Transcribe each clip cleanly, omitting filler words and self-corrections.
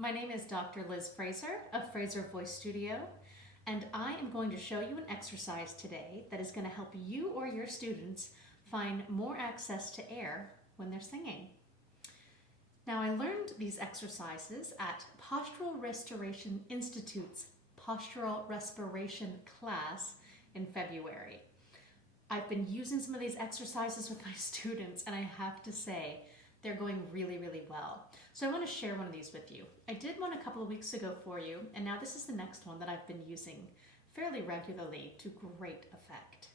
My name is Dr. Liz Fraser of Fraser Voice Studio, and I am going to show you an exercise today that is going to help you or your students find more access to air when they're singing. Now, I learned these exercises at Postural Restoration Institute's Postural Respiration class in February. I've been using some of these exercises with my students, and I have to say, they're going really, really well. So I want to share one of these with you. I did one a couple of weeks ago for you, and now this is the next one that I've been using fairly regularly to great effect.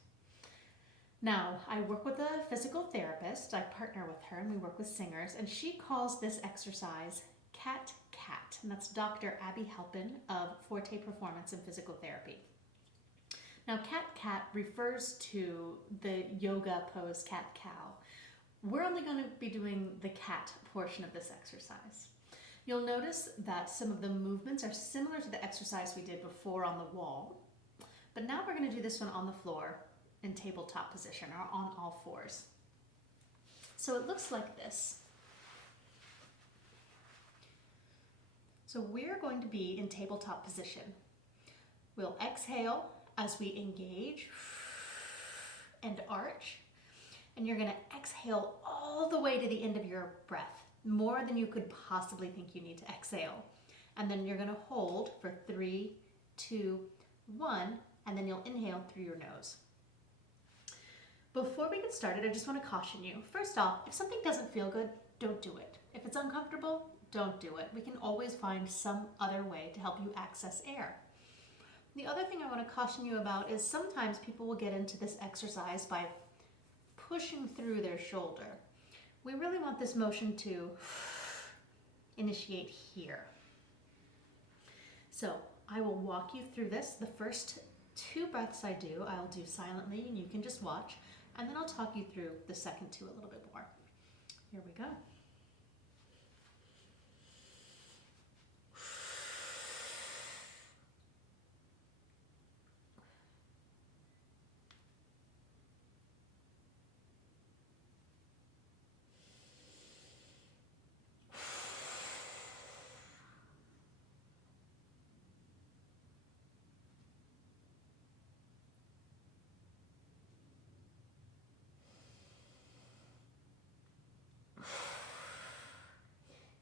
Now, I work with a physical therapist. I partner with her, and we work with singers, and she calls this exercise Cat-Cat, and that's Dr. Abby Halpin of Forte Performance and Physical Therapy. Now, Cat-Cat refers to the yoga pose cat-cow. We're only going to be doing the cat portion of this exercise. You'll notice that some of the movements are similar to the exercise we did before on the wall, but now we're going to do this one on the floor in tabletop position or on all fours. So it looks like this. So we're going to be in tabletop position. We'll exhale as we engage and arch. And you're going to exhale all the way to the end of your breath, more than you could possibly think you need to exhale. And then you're going to hold for 3, 2, 1, and then you'll inhale through your nose. Before we get started, I just want to caution you. First off, if something doesn't feel good, don't do it. If it's uncomfortable, don't do it. We can always find some other way to help you access air. The other thing I want to caution you about is sometimes people will get into this exercise by pushing through their shoulder. We really want this motion to initiate here. So I will walk you through this. The first 2 breaths I do, I'll do silently and you can just watch, and then I'll talk you through the second 2 a little bit more. Here we go.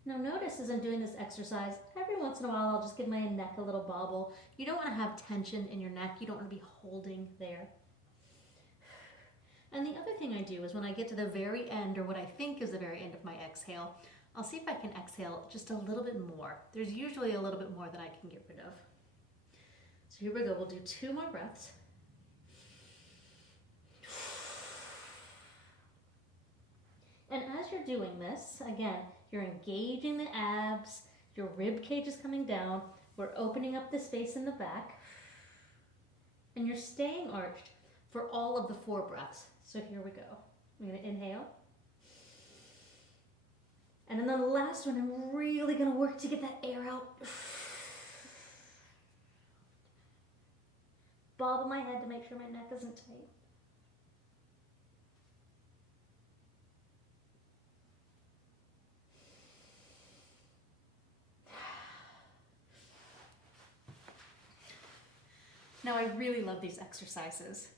Now notice as I'm doing this exercise, every once in a while I'll just give my neck a little bobble. You don't want to have tension in your neck. You don't want to be holding there. And the other thing I do is when I get to the very end, or what I think is the very end of my exhale, I'll see if I can exhale just a little bit more. There's usually a little bit more that I can get rid of. So here we go. We'll do 2 more breaths. And as you're doing this, again, you're engaging the abs, your rib cage is coming down, we're opening up the space in the back, and you're staying arched for all of the 4 breaths. So here we go. I'm going to inhale. And then the last one, I'm really going to work to get that air out. Bobble my head to make sure my neck isn't tight. Now, I really love these exercises.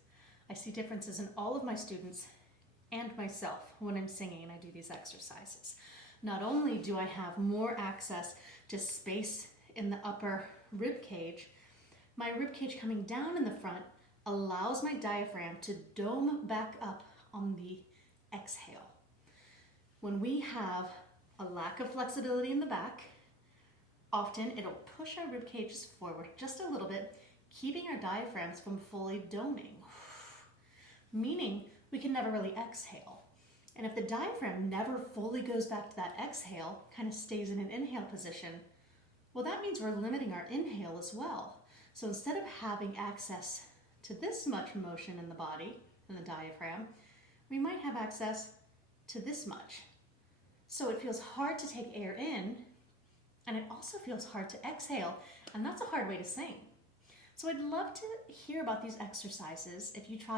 I see differences in all of my students and myself when I'm singing and I do these exercises. Not only do I have more access to space in the upper rib cage, my rib cage coming down in the front allows my diaphragm to dome back up on the exhale. When we have a lack of flexibility in the back, often it'll push our rib cages forward just a little bit, keeping our diaphragms from fully doming, meaning we can never really exhale. And if the diaphragm never fully goes back to that exhale, kind of stays in an inhale position, well, that means we're limiting our inhale as well. So instead of having access to this much motion in the body, in the diaphragm, we might have access to this much. So it feels hard to take air in, and it also feels hard to exhale, and that's a hard way to sing. So I'd love to hear about these exercises if you try